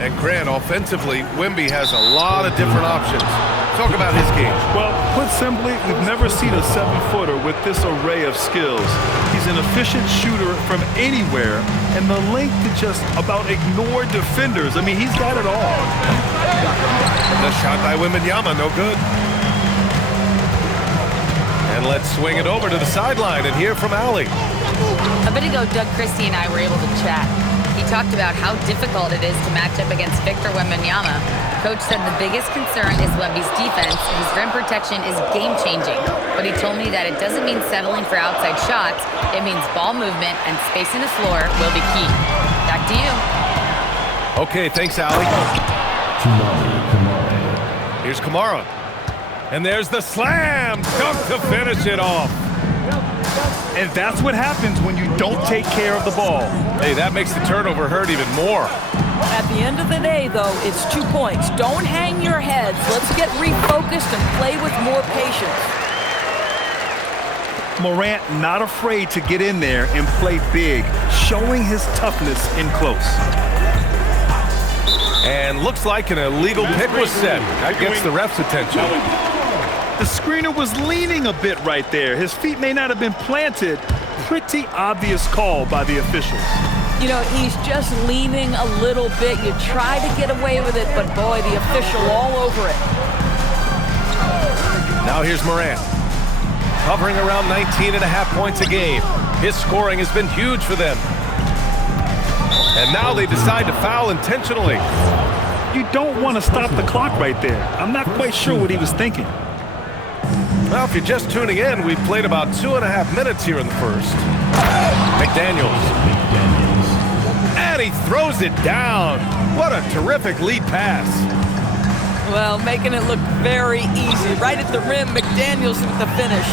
And Grant, offensively, Wemby has a lot of different options. Talk about his game. Well, put simply, we've never seen a 7-footer with this array of skills. He's an efficient shooter from anywhere, and the length to just about ignore defenders. I mean, he's got it all. The shot by Wembanyama, no good. And let's swing it over to the sideline and hear from Allie. A bit ago, Doug Christie and I were able to chat. He talked about how difficult it is to match up against Victor Wembanyama. Coach said the biggest concern is Wemby's defense. His rim protection is game-changing. But he told me that it doesn't mean settling for outside shots. It means ball movement and spacing the floor will be key. Back to you. Okay, thanks, Allie. Here's Kamara. And there's the slam dunk to finish it off. And that's what happens when you don't take care of the ball. Hey, that makes the turnover hurt even more. At the end of the day, though, it's 2 points. Don't hang your heads. Let's get refocused and play with more patience. Morant not afraid to get in there and play big, showing his toughness in close. And looks like an illegal pick was set. That gets the ref's attention. The screener was leaning a bit right there. His feet may not have been planted. Pretty obvious call by the officials. You know, he's just leaning a little bit. You try to get away with it, but boy, the official all over it. Now here's Morant. Hovering around 19.5 points a game. His scoring has been huge for them. And now they decide to foul intentionally. You don't want to stop the clock right there. I'm not quite sure what he was thinking. Well, if you're just tuning in, we've played about 2.5 minutes here in the first. McDaniels. And he throws it down. What a terrific lead pass. Well, making it look very easy. Right at the rim, McDaniels with the finish.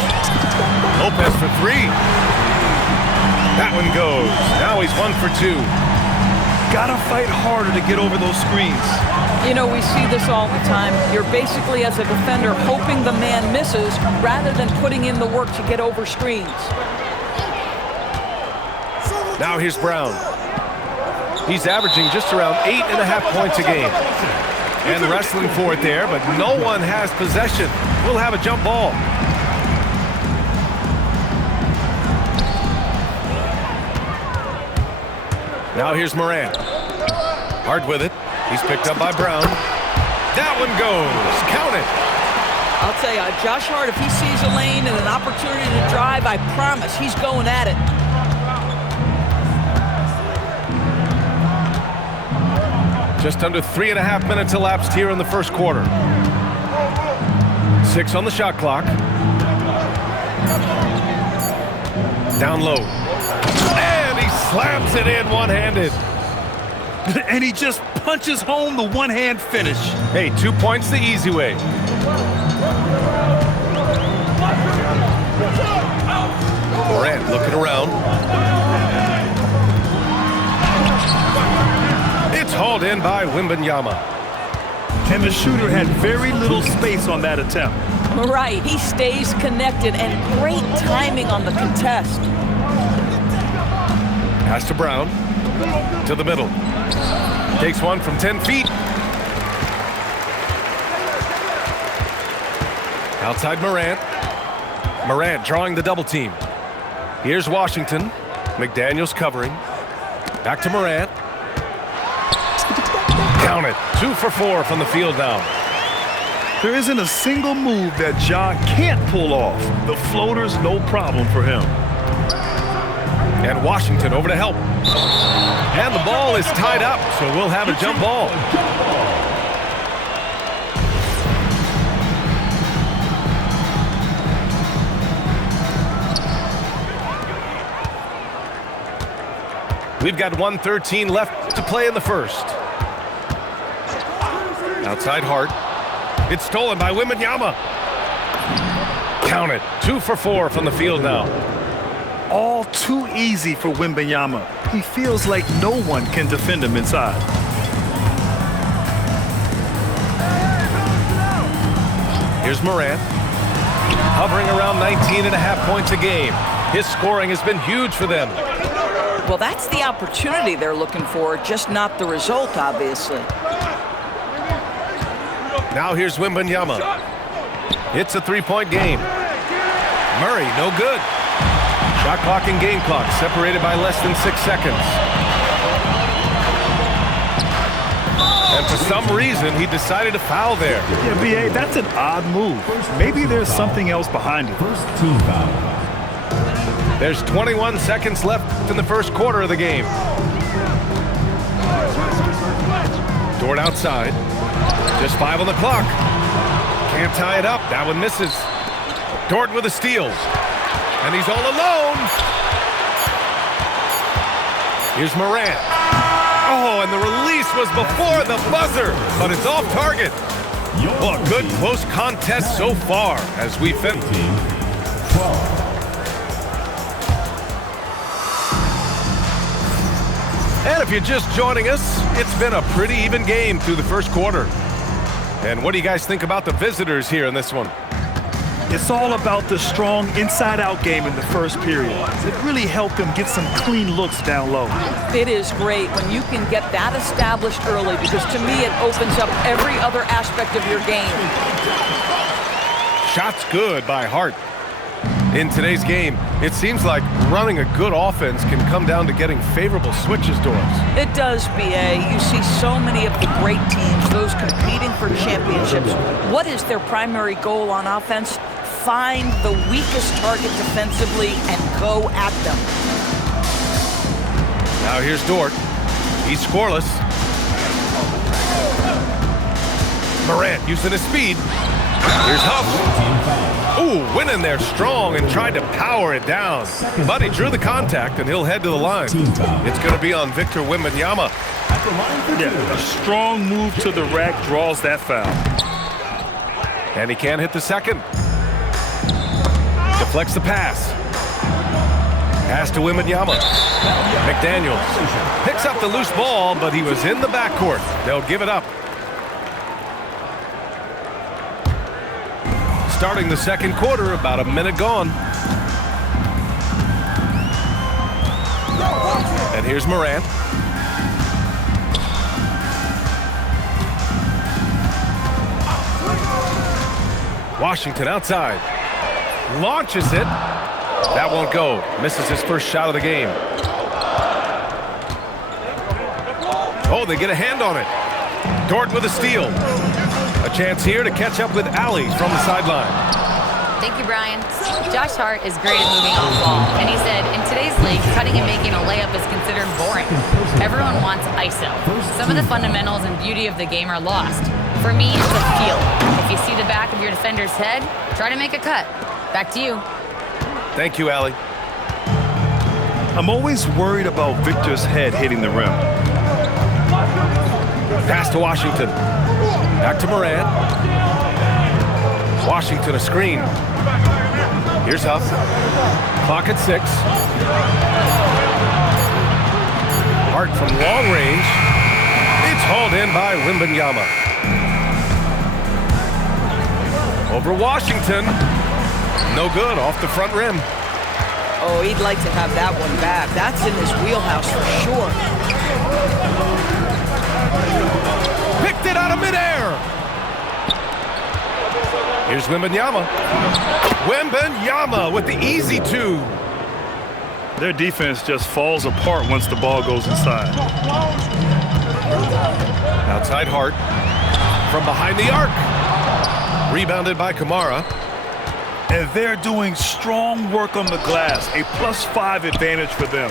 Lopez for three. That one goes. Now he's 1 for 2. Gotta fight harder to get over those screens. You know, we see this all the time. You're basically, as a defender, hoping the man misses rather than putting in the work to get over screens. Now here's Brown. He's averaging just around 8.5 points a game. And wrestling for it there, but no one has possession. We'll have a jump ball. Now here's Morant. Hard with it. He's picked up by Brown. That one goes. Count it. I'll tell you, Josh Hart, if he sees a lane and an opportunity to drive, I promise he's going at it. Just under 3.5 minutes elapsed here in the first quarter. 6 on the shot clock. Down low. And he slams it in one-handed. And he just punches home the one-hand finish. Hey, 2 points the easy way. Morant looking around. It's hauled in by Wembanyama. And the shooter had very little space on that attempt. Right, he stays connected and great timing on the contest. Pass to Brown. To the middle. Takes one from 10 feet. Outside Morant. Morant drawing the double team. Here's Washington. McDaniels covering. Back to Morant. Count it. 2 for 4 from the field now. There isn't a single move that Ja can't pull off. The floater's no problem for him. And Washington over to help. And the ball is tied up, so we'll have a jump ball. We've got 1:13 left to play in the first. Outside Hart. It's stolen by Wembanyama. Count it. 2 for 4 from the field now. All too easy for Wembanyama. He feels like no one can defend him inside. Here's Morant. Hovering around 19.5 points a game. His scoring has been huge for them. Well, that's the opportunity they're looking for, just not the result, obviously. Now here's Wembanyama. It's a three-point game. Murray, no good. Shot clock and game clock separated by less than 6 seconds. And for some reason, he decided to foul there. Yeah, B.A., that's an odd move. Maybe there's something else behind it. First team foul. There's 21 seconds left in the first quarter of the game. Dort outside. Just 5 on the clock. Can't tie it up. That one misses. Dort with a steal. And he's all alone. Here's Morant. Oh, and the release was before the buzzer, but it's off target. Well, a good close contest so far as we finish. 12. And if you're just joining us, it's been a pretty even game through the first quarter. And what do you guys think about the visitors here in this one? It's all about the strong inside-out game in the first period. It really helped them get some clean looks down low. It is great when you can get that established early because to me it opens up every other aspect of your game. Shots good by Hart. In today's game, it seems like running a good offense can come down to getting favorable switches, Doris. It does, B.A. You see so many of the great teams, those competing for championships. What is their primary goal on offense? Find the weakest target defensively and go at them. Now here's Dort. He's scoreless. Morant using his speed. Here's Huff. Ooh, went in there strong and tried to power it down. But he drew the contact, and he'll head to the line. It's going to be on Victor Wembanyama. Yeah, a strong move to the rack draws that foul. And he can't hit the second. Deflects the pass. Pass to Wembanyama. McDaniels picks up the loose ball, but he was in the backcourt. They'll give it up. Starting the second quarter, about a minute gone. And here's Morant. Washington outside. Launches it. That won't go. Misses his first shot of the game. Oh, they get a hand on it. Dort with a steal. A chance here to catch up with Allie from the sideline. Thank you, Brian. Josh Hart is great at moving off ball, and he said, in today's league, cutting and making a layup is considered boring. Everyone wants ISO. Some of the fundamentals and beauty of the game are lost. For me, it's a feel. If you see the back of your defender's head, try to make a cut. Back to you. Thank you, Allie. I'm always worried about Victor's head hitting the rim. Pass to Washington. Back to Morant. Washington a screen. Here's Huff. Clock at 6. Hart from long range. It's hauled in by Wembanyama. Over Washington. No good, off the front rim. Oh, he'd like to have that one back. That's in his wheelhouse for sure. Picked it out of midair. Here's Wembanyama. Wembanyama with the easy 2. Their defense just falls apart once the ball goes inside. Outside Hart. From behind the arc. Rebounded by Kamara. And they're doing strong work on the glass. A +5 advantage for them.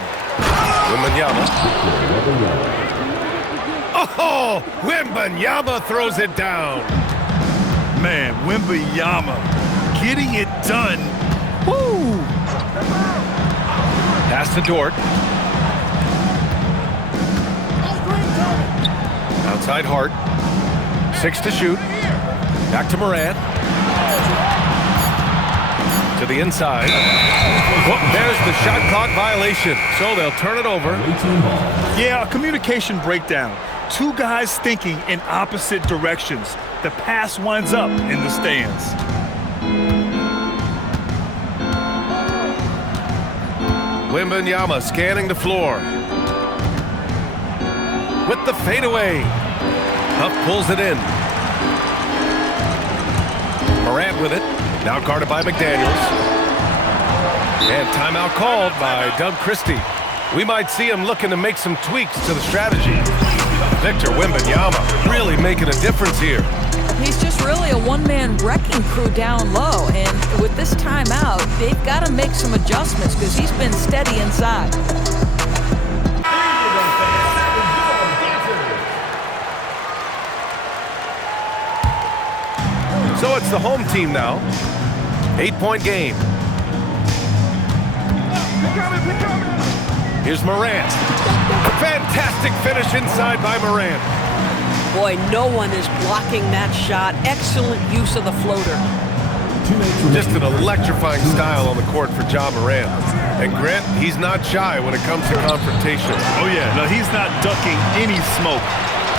Wembanyama. Oh, Wembanyama throws it down. Man, Wembanyama getting it done. Woo! Pass to Dort. Outside Hart. 6 to shoot. Back to Morant. To the inside. Well, there's the shot clock violation. So they'll turn it over. Yeah, a communication breakdown. Two guys thinking in opposite directions. The pass winds up in the stands. Wembanyama scanning the floor. With the fadeaway. Huff pulls it in. Morant with it. Now guarded by McDaniels. And timeout called by Doug Christie. We might see him looking to make some tweaks to the strategy. Victor Wembanyama really making a difference here. He's just really a one-man wrecking crew down low. And with this timeout, they've got to make some adjustments because he's been steady inside. So it's the home team now. 8-point game. Here's Morant. Fantastic finish inside by Morant. Boy, no one is blocking that shot. Excellent use of the floater. Just an electrifying style on the court for Ja Morant. And Grant, he's not shy when it comes to confrontation. Oh yeah, no, he's not ducking any smoke.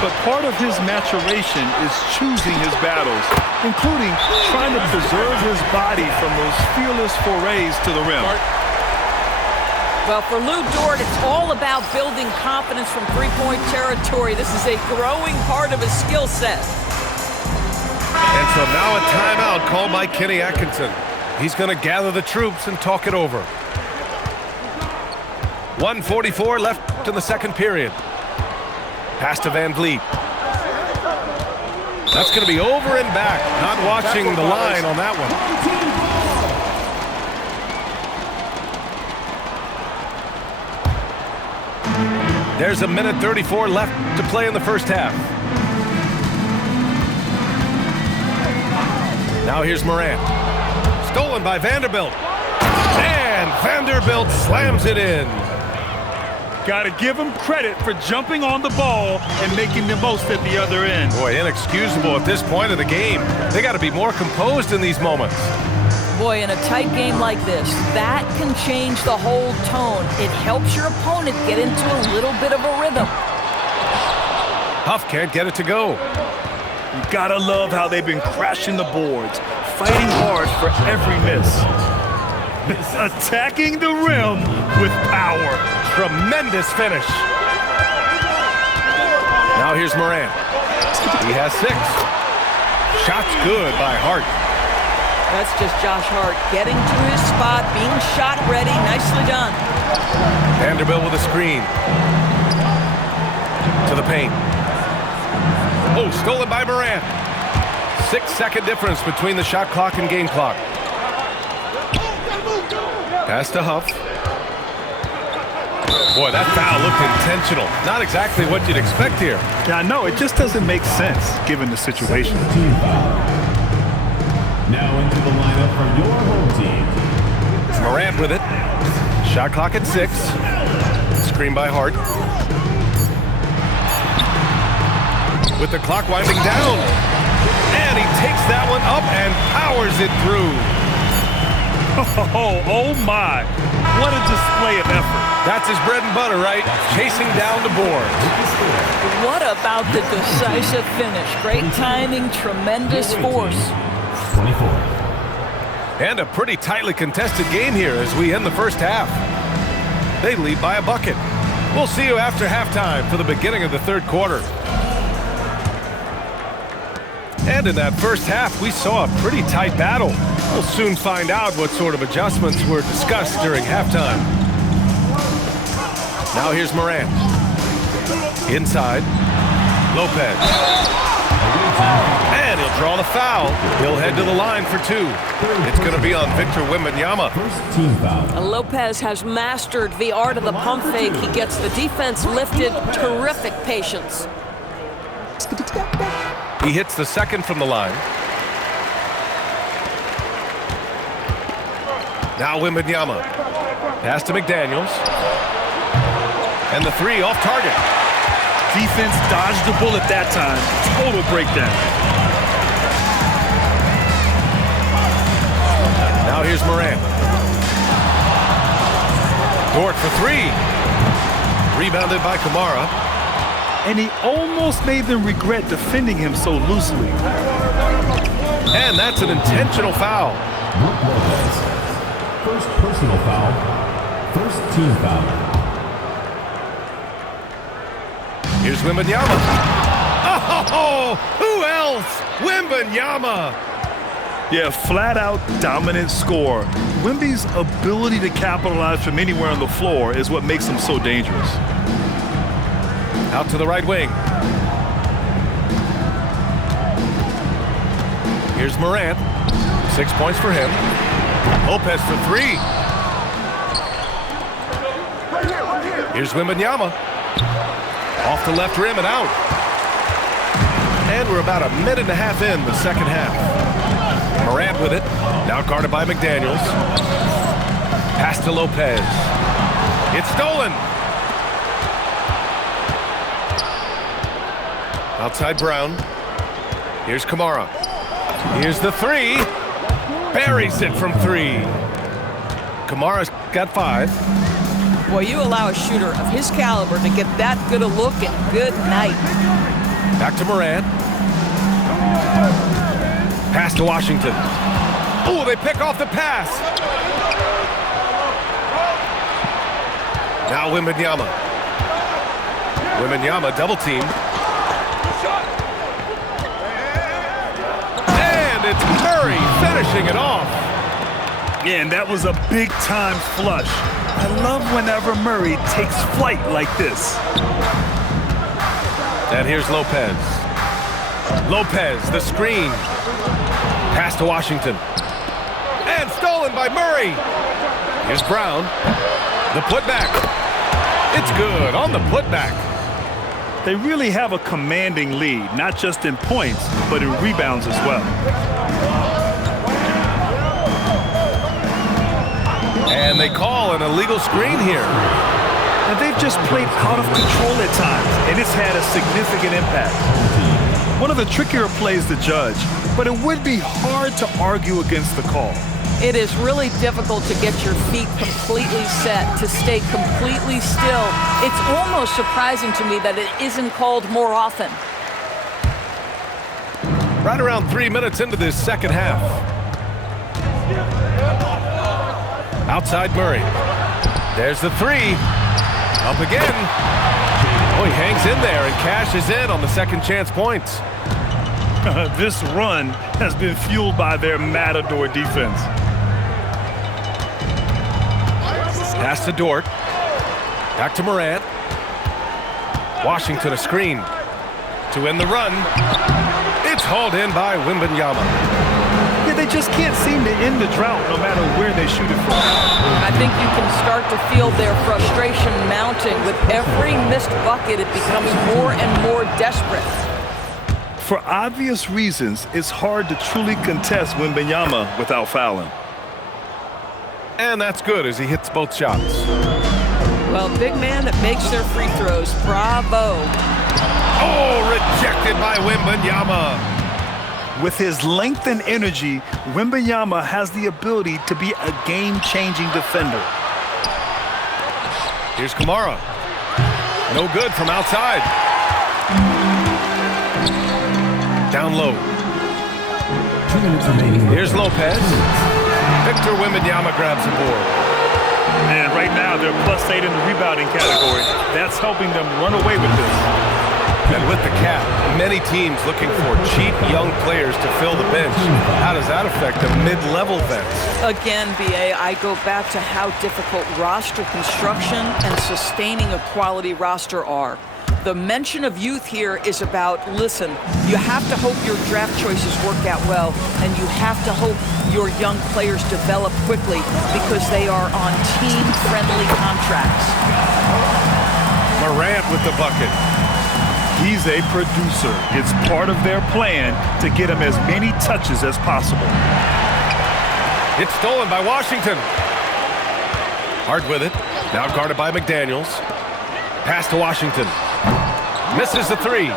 But part of his maturation is choosing his battles, including trying to preserve his body from those fearless forays to the rim. Well, for Lou Dort, it's all about building confidence from three-point territory. This is a growing part of his skill set. And so now a timeout called by Kenny Atkinson. He's going to gather the troops and talk it over. 1:44 left in the second period. Pass to Van Vliet. That's going to be over and back. Not watching the line on that one. There's 1:34 left to play in the first half. Now here's Morant. Stolen by Vanderbilt. And Vanderbilt slams it in. Got to give him credit for jumping on the ball and making the most at the other end. Boy, inexcusable at this point of the game. They got to be more composed in these moments. Boy, in a tight game like this, that can change the whole tone. It helps your opponent get into a little bit of a rhythm. Huff can't get it to go. You gotta love how they've been crashing the boards, fighting hard for every miss. Attacking the rim with power. Tremendous finish. Now here's Morant. He has 6. Shots good by Hart. That's just Josh Hart getting to his spot, being shot ready. Nicely done. Vanderbilt with a screen. To the paint. Oh, stolen by Morant. 6-second difference between the shot clock and game clock. Pass to Huff. Boy, that foul looked intentional. Not exactly what you'd expect here. Yeah, I know. It just doesn't make sense given the situation. Now into the lineup from your home team. Morant with it. Shot clock at 6. Screen by Hart. With the clock winding down. And he takes that one up and powers it through. Oh my. What a display of effort. That's his bread and butter, right? Chasing down the boards. What about the decisive finish? Great timing, tremendous force. 24. And a pretty tightly contested game here as we end the first half. They lead by a bucket. We'll see you after halftime for the beginning of the third quarter. And in that first half, we saw a pretty tight battle. We'll soon find out what sort of adjustments were discussed during halftime. Now here's Morant. Inside. Lopez. And he'll draw the foul. He'll head to the line for 2. It's going to be on Victor Wembanyama. First team foul. Lopez has mastered the art of the pump fake. He gets the defense lifted. Terrific patience. He hits the second from the line. Now Wembanyama. Pass to McDaniels. And the 3 off target. Defense dodged the bullet that time. Total breakdown. Now here's Morant. Dort for 3. Rebounded by Kamara. And he almost made them regret defending him so loosely. And that's an intentional foul. Brook Lopez. First personal foul. First team foul. Here's Wembanyama. Oh, who else? Wembanyama. Yeah, flat-out dominant score. Wemby's ability to capitalize from anywhere on the floor is what makes him so dangerous. Out to the right wing. Here's Morant. 6 points for him. Lopez for 3. Here's Wembanyama. Off the left rim and out. And we're about a minute and a half in the second half. Morant with it. Now guarded by McDaniels. Pass to Lopez. It's stolen. Outside Brown. Here's Kamara. Here's the 3. Buries it from 3. Kamara's got 5. Boy, you allow a shooter of his caliber to get that good a look, and good night. Back to Morant. Pass to Washington. Oh, they pick off the pass. Now Wembanyama. Wembanyama double team. And it's Murray finishing it off. Yeah, and that was a big-time flush. I love whenever Murray takes flight like this. And here's Lopez. Lopez, the screen. Pass to Washington. And stolen by Murray. Here's Brown. The putback. It's good on the putback. They really have a commanding lead, not just in points, but in rebounds as well. And they call an illegal screen here. And they've just played out of control at times, and it's had a significant impact. One of the trickier plays to judge, but it would be hard to argue against the call. It is really difficult to get your feet completely set, to stay completely still. It's almost surprising to me that it isn't called more often. Right around 3 minutes into this second half. Outside Murray. There's the 3. Up again. Oh, he hangs in there and cashes in on the second chance points. This run has been fueled by their Matador defense. Pass to Dort. Back to Morant. Washington a screen. To end the run. It's hauled in by Wembanyama. Yeah, they just can't seem to end the drought no matter where they shoot it from. I think you can start to feel their frustration mounting. With every missed bucket, it becomes more and more desperate. For obvious reasons, it's hard to truly contest Wembanyama without fouling. And that's good as he hits both shots. Well, big man that makes their free throws. Bravo. Oh, rejected by Wembanyama. With his length and energy, Wembanyama has the ability to be a game-changing defender. Here's Kamara. No good from outside. Down low. 2 minutes remaining. Here's Lopez. Victor Wembanyama grabs the board. And right now, they're +8 in the rebounding category. That's helping them run away with this. And with the cap, many teams looking for cheap young players to fill the bench. How does that affect the mid-level vets? Again, BA, I go back to how difficult roster construction and sustaining a quality roster are. The mention of youth here is about, listen, you have to hope your draft choices work out well, and you have to hope your young players develop quickly because they are on team-friendly contracts. Morant with the bucket. He's a producer. It's part of their plan to get him as many touches as possible. It's stolen by Washington. Hard with it. Now guarded by McDaniels. Pass to Washington. Misses the 3.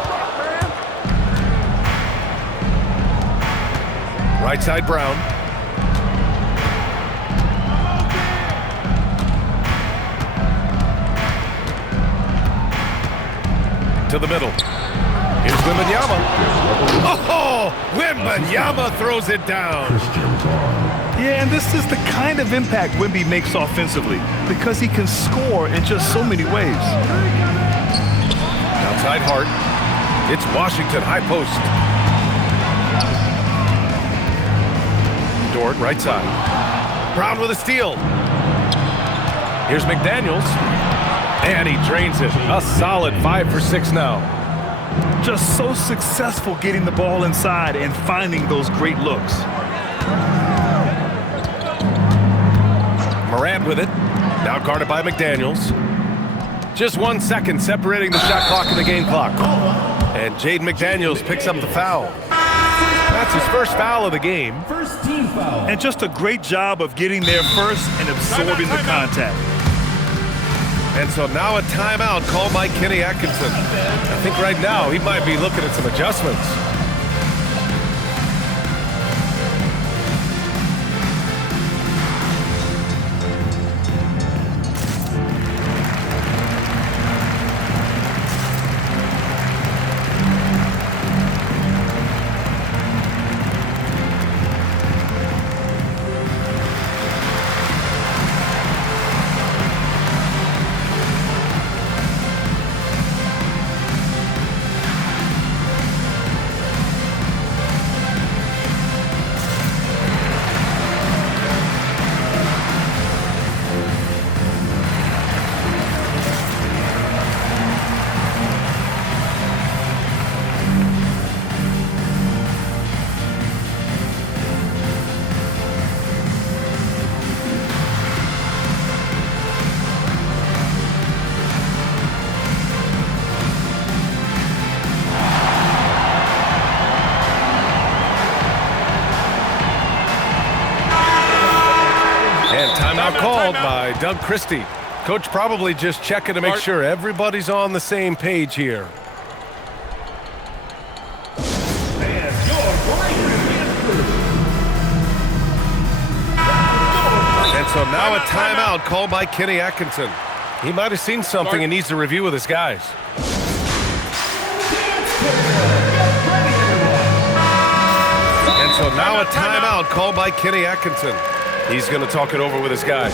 Right side Brown. To the middle. Here's Wembanyama. Oh, Wembanyama throws it down. Yeah, and this is the kind of impact Wemby makes offensively because he can score in just so many ways. Outside Hart. It's Washington, high post. Dort, right side. Brown with a steal. Here's McDaniels. And he drains it. A solid 5 for 6 now. Just so successful getting the ball inside and finding those great looks. Morant with it. Now guarded by McDaniels. Just 1 second separating the shot clock and the game clock. And Jaden McDaniels picks up the foul. That's his first foul of the game. First team foul. And just a great job of getting there first and absorbing the contact. And so now a timeout called by Kenny Atkinson. I think right now he might be looking at some adjustments. Timeout called by Doug Christie. Coach probably just checking to make sure everybody's on the same page here. And so now a timeout called by Kenny Atkinson. He might have seen something and needs to review with his guys. And so now a timeout called by Kenny Atkinson. He's going to talk it over with his guys.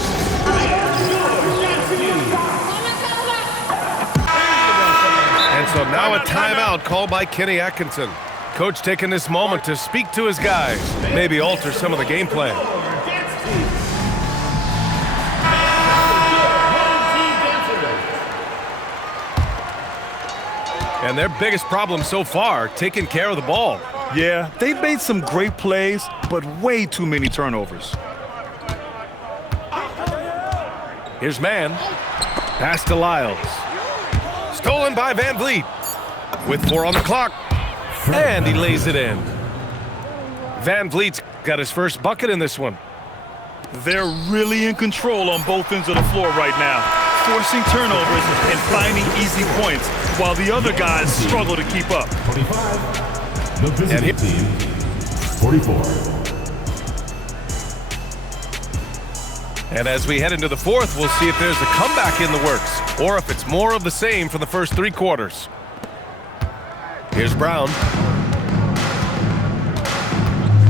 And so now a timeout called by Kenny Atkinson. Coach taking this moment to speak to his guys, maybe alter some of the game plan. And their biggest problem so far, taking care of the ball. Yeah, they've made some great plays, but way too many turnovers. Here's Mann. Pass to Lyles. Stolen by Van Vliet. With 4 on the clock. And he lays it in. Van Vliet's got his first bucket in this one. They're really in control on both ends of the floor right now, forcing turnovers and finding easy points while the other guys struggle to keep up. 25. The visiting team, 44. And as we head into the fourth, we'll see if there's a comeback in the works or if it's more of the same for the first 3 quarters. Here's Brown.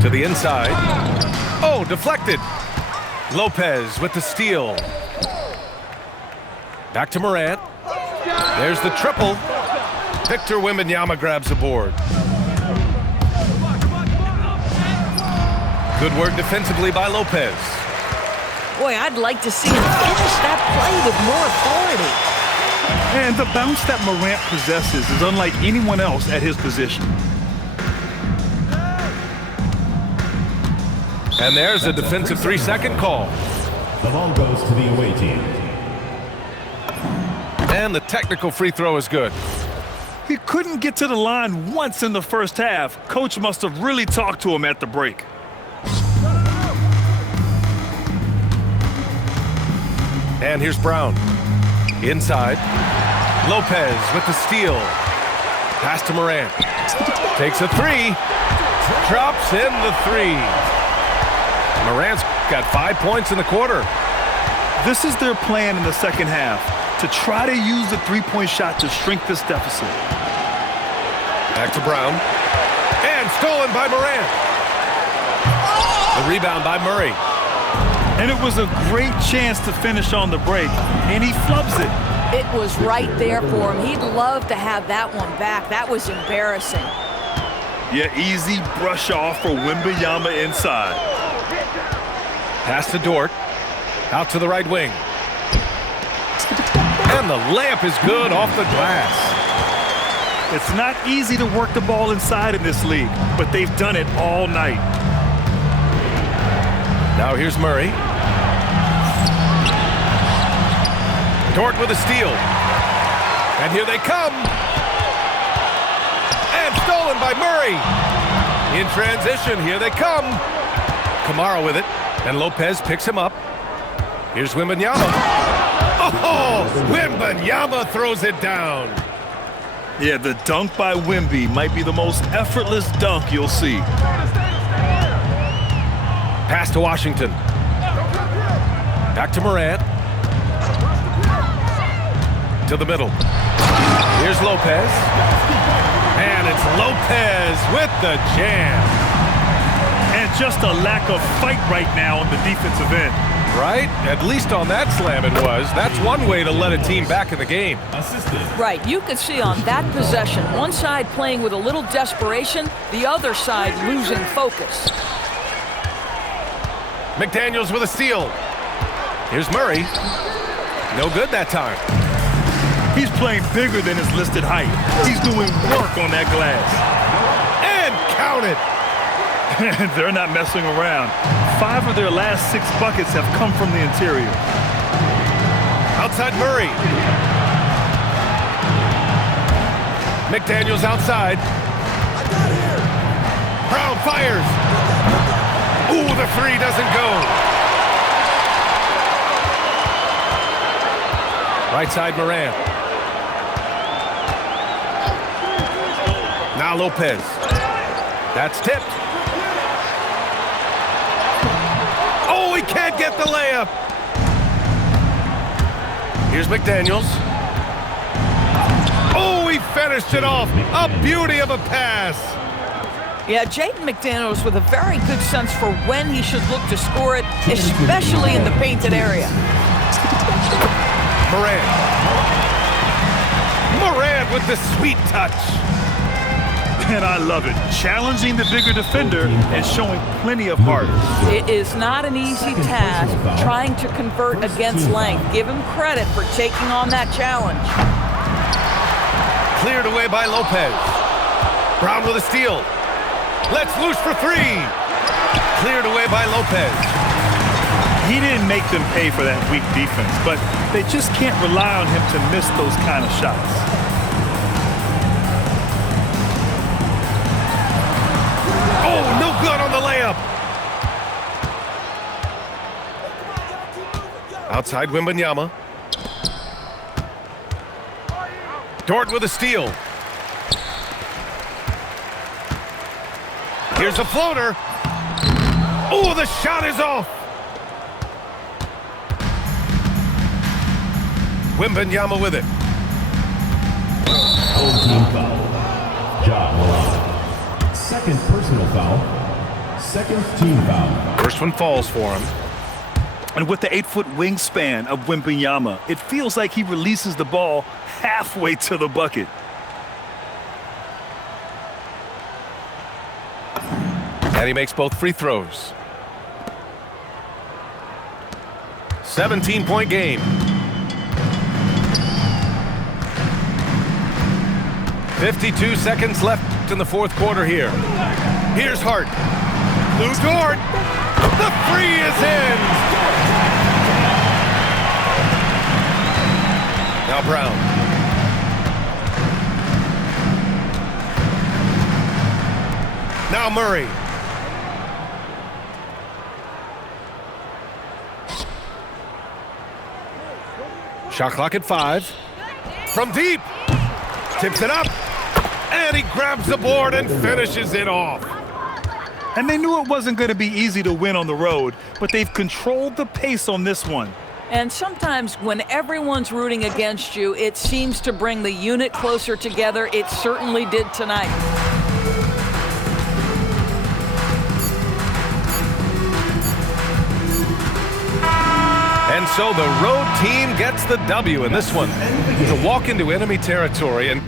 To the inside. Oh, deflected. Lopez with the steal. Back to Morant. There's the triple. Victor Wembanyama grabs the board. Good work defensively by Lopez. Boy, I'd like to see him finish that play with more authority. And the bounce that Morant possesses is unlike anyone else at his position. And there's a defensive 3-second call. The ball goes to the away team. And the technical free throw is good. He couldn't get to the line once in the first half. Coach must have really talked to him at the break. And here's Brown. Inside. Lopez with the steal. Pass to Morant. Takes a 3. Drops in the 3. Morant's got 5 points in the quarter. This is their plan in the second half, to try to use the three-point shot to shrink this deficit. Back to Brown. And stolen by Morant. The rebound by Murray. And it was a great chance to finish on the break, and he flubs it. It was right there for him. He'd love to have that one back. That was embarrassing. Yeah, easy brush off for Wembanyama inside. Pass to Dort. Out to the right wing. And the layup is good off the glass. It's not easy to work the ball inside in this league, but they've done it all night. Now here's Murray. Dort with a steal. And here they come. And stolen by Murray. In transition, here they come. Kamara with it. And Lopez picks him up. Here's Wembanyama. Oh, Wembanyama throws it down. Yeah, the dunk by Wemby might be the most effortless dunk you'll see. Pass to Washington. Back to Morant. To the middle. Here's Lopez. And it's Lopez with the jam. And just a lack of fight right now on the defensive end. Right? At least on that slam it was. That's one way to let a team back in the game. Assisted. Right, you could see on that possession, one side playing with a little desperation, the other side losing focus. McDaniels with a steal. Here's Murray. No good that time. He's playing bigger than his listed height. He's doing work on that glass. And count it. They're not messing around. 5 of their last 6 buckets have come from the interior. Outside Murray. McDaniels outside. Brown fires. Ooh, the three doesn't go. Right side Morant. Now Lopez. That's tipped. Oh, he can't get the layup. Here's McDaniels. Oh, he finished it off. A beauty of a pass. Yeah, Jaden McDaniels with a very good sense for when he should look to score it, especially in the painted area. Morant. Morant with the sweet touch. And I love it. Challenging the bigger defender and showing plenty of heart. It is not an easy task trying to convert against length. Give him credit for taking on that challenge. Cleared away by Lopez. Brown with a steal. Let's loose for three. Cleared away by Lopez. He didn't make them pay for that weak defense, but they just can't rely on him to miss those kind of shots. Oh, no good on the layup. Outside Wembanyama. Dort with a steal. Here's a floater. Oh, the shot is off. Wembanyama with it. Home team foul. Ja Morant. Second personal foul. Second team foul. First one falls for him. And with the 8-foot wingspan of Wembanyama, it feels like he releases the ball halfway to the bucket. And he makes both free throws. 17-point game. 52 seconds left in the fourth quarter here. Here's Hart. Lou Dort. The three is in. Now Brown. Now Murray. Shot clock at 5. From deep. Tips it up. And he grabs the board and finishes it off. And they knew it wasn't going to be easy to win on the road, but they've controlled the pace on this one. And sometimes when everyone's rooting against you, it seems to bring the unit closer together. It certainly did tonight. So the road team gets the W in this one. To walk into enemy territory and